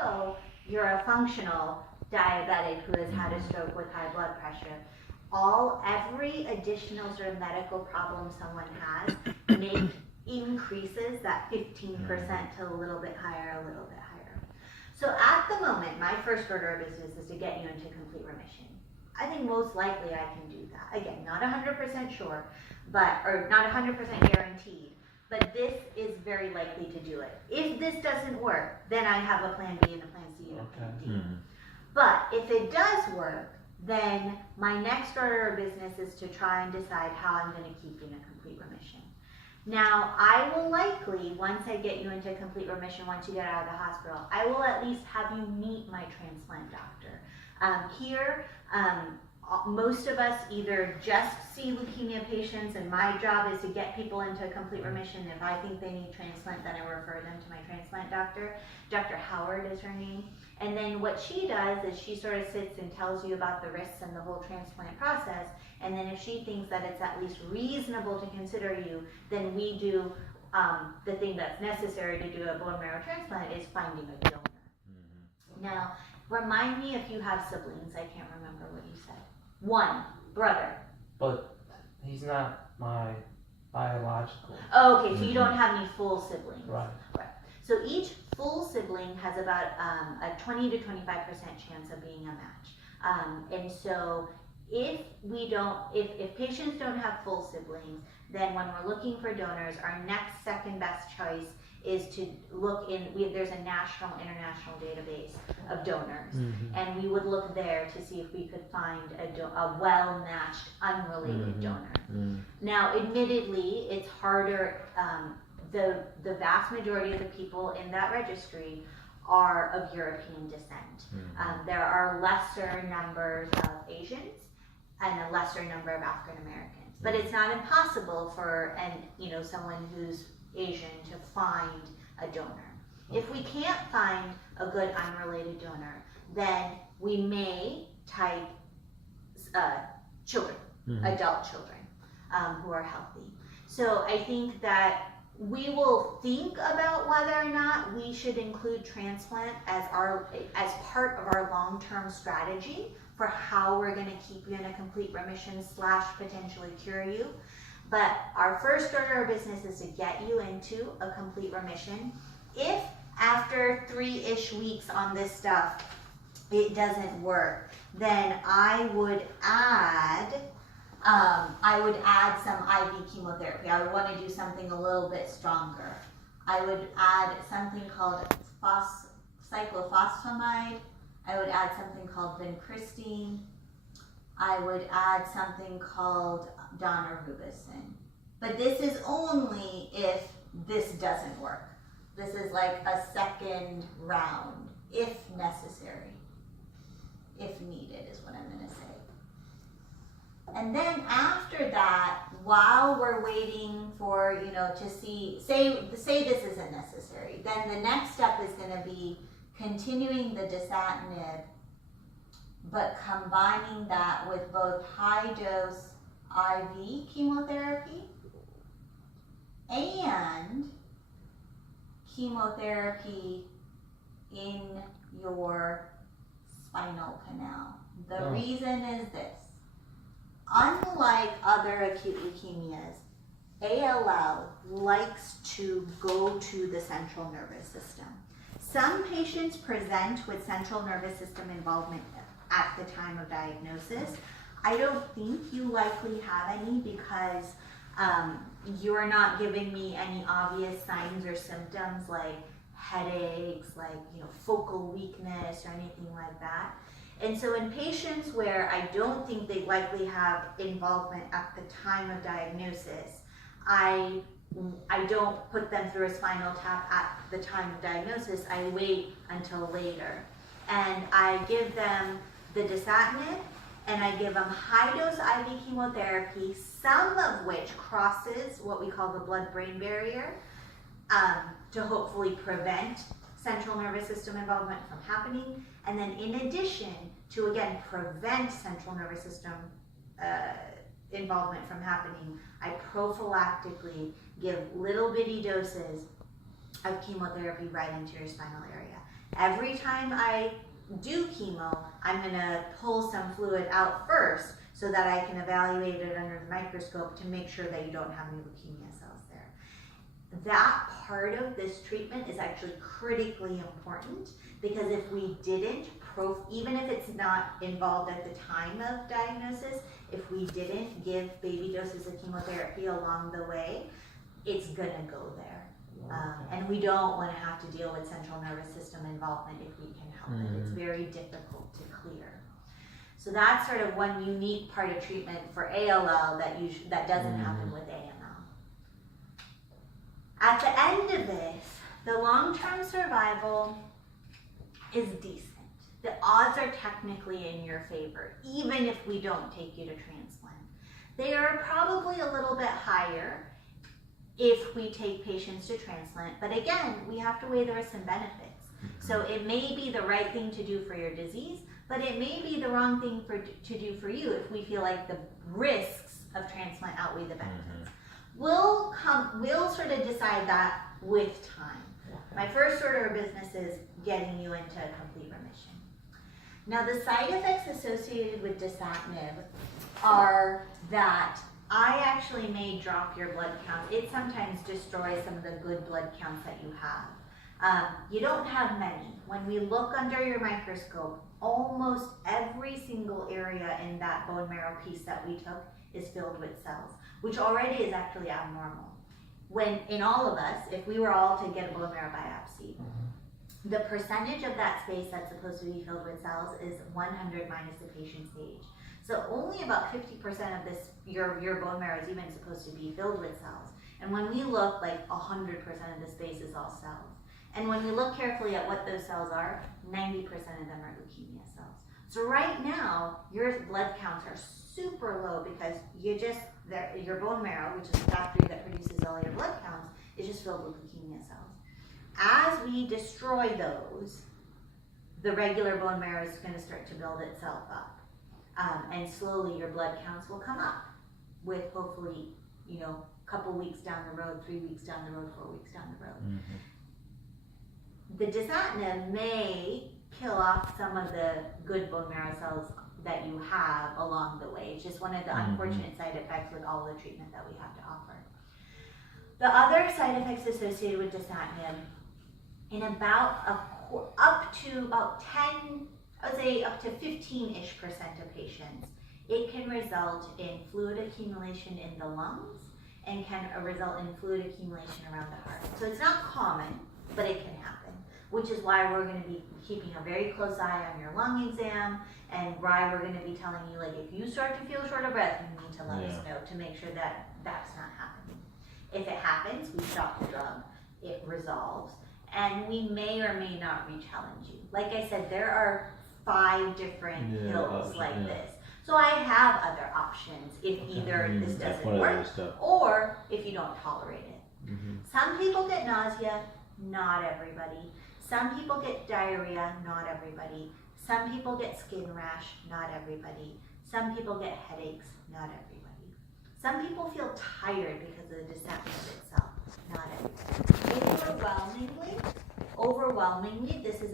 though you're a functional diabetic who has had a stroke with high blood pressure, every additional sort of medical problem someone has increases that 15% to a little bit higher, a little bit higher. So at the moment, my first order of business is to get you into complete remission. I think most likely I can do that. Again, not 100% sure, or not 100% guaranteed, but this is very likely to do it. If this doesn't work, then I have a plan B and a plan C and a plan D. But if it does work, then my next order of business is to try and decide how I'm going to keep you in a complete remission. Now, I will likely, once I get you into complete remission, once you get out of the hospital, I will at least have you meet my transplant doctor. Most of us either just see leukemia patients, and my job is to get people into complete remission. If I think they need transplant, then I refer them to my transplant doctor. Dr. Howard is her name. And then what she does is she sort of sits and tells you about the risks and the whole transplant process. And then if she thinks that it's at least reasonable to consider you, then we do the thing that's necessary to do a bone marrow transplant is finding a donor. Now, remind me if you have siblings. I can't remember what you said. One brother. But he's not my biological. Oh, okay, so you don't have any full siblings. Right. So each full sibling has about a 20 to 25% chance of being a match. And so if patients don't have full siblings, then when we're looking for donors, our next second best choice is to look there's a national, international database of donors, and we would look there to see if we could find a well-matched, unrelated donor. Now, admittedly, it's harder. The vast majority of the people in that registry are of European descent. There are lesser numbers of Asians and a lesser number of African Americans, but it's not impossible for someone who's Asian to find a donor. If we can't find a good unrelated donor, then we may type children, adult children who are healthy. So I think that we will think about whether or not we should include transplant as part of our long-term strategy for how we're going to keep you in a complete remission / potentially cure you. But our first order of business is to get you into a complete remission. If after 3-ish weeks on this stuff it doesn't work, then I would add some IV chemotherapy. I would want to do something a little bit stronger. I would add something called cyclophosphamide. I would add something called vincristine. I would add something called daunorubicin. But this is only if this doesn't work. This is like a second round, if necessary. If needed is what I'm going to say. And then after that, while we're waiting for, to say this isn't necessary, then the next step is going to be continuing the dasatinib, but combining that with both high-dose IV chemotherapy and chemotherapy in your spinal canal. The reason is this. Unlike other acute leukemias, ALL likes to go to the central nervous system. Some patients present with central nervous system involvement at the time of diagnosis. I don't think you likely have any because you're not giving me any obvious signs or symptoms like headaches, like focal weakness or anything like that. And so in patients where I don't think they likely have involvement at the time of diagnosis, I don't put them through a spinal tap at the time of diagnosis. I wait until later. And I give them the dasatinib, and I give them high-dose IV chemotherapy, some of which crosses what we call the blood-brain barrier to hopefully prevent central nervous system involvement from happening. And then in addition to, again, prevent central nervous system involvement from happening, I prophylactically give little bitty doses of chemotherapy right into your spinal area. Every time I do chemo, I'm gonna pull some fluid out first so that I can evaluate it under the microscope to make sure that you don't have any leukemia cells there. That part of this treatment is actually critically important, because if we didn't, even if it's not involved at the time of diagnosis, if we didn't give baby doses of chemotherapy along the way, it's gonna go there. And we don't want to have to deal with central nervous system involvement if we can help it. It's very difficult to clear. So that's sort of one unique part of treatment for ALL that doesn't happen with AML. At the end of this, the long-term survival is decent. The odds are technically in your favor, even if we don't take you to transplant. They are probably a little bit higher if we take patients to transplant, but again, we have to weigh the risks and benefits. So it may be the right thing to do for your disease, but it may be the wrong thing to do for you if we feel like the risks of transplant outweigh the benefits. We'll sort of decide that with time. My first order of business is getting you into a complete remission. Now, the side effects associated with dasatinib are that I actually may drop your blood count. It sometimes destroys some of the good blood counts that you have. You don't have many. When we look under your microscope, almost every single area in that bone marrow piece that we took is filled with cells, which already is actually abnormal. When in all of us, if we were all to get a bone marrow biopsy, the percentage of that space that's supposed to be filled with cells is 100 minus the patient's age. So only about 50% of this, your bone marrow is even supposed to be filled with cells. And when we look, like 100% of the space is all cells. And when we look carefully at what those cells are, 90% of them are leukemia cells. So right now, your blood counts are super low because your bone marrow, which is the factory that produces all your blood counts, is just filled with leukemia cells. As we destroy those, the regular bone marrow is going to start to build itself up. And slowly your blood counts will come up with hopefully, a couple weeks down the road, 3 weeks down the road, 4 weeks down the road. The dasatinib may kill off some of the good bone marrow cells that you have along the way. It's just one of the unfortunate side effects with all the treatment that we have to offer. The other side effects associated with dasatinib, in about up to about 10, I would say up to 15-ish% of patients, it can result in fluid accumulation in the lungs and can result in fluid accumulation around the heart. So it's not common, but it can happen, which is why we're going to be keeping a very close eye on your lung exam, and why we're going to be telling you, like, if you start to feel short of breath, you need to let us know to make sure that that's not happening. If it happens, we stop the drug, it resolves, and we may or may not re-challenge you. Like I said, there are 5 different pills like this. So I have other options if either this doesn't work or if you don't tolerate it. Some people get nausea, not everybody. Some people get diarrhea, not everybody. Some people get skin rash, not everybody. Some people get headaches, not everybody. Some people feel tired because of the dasatinib itself, not everybody. Overwhelmingly, this is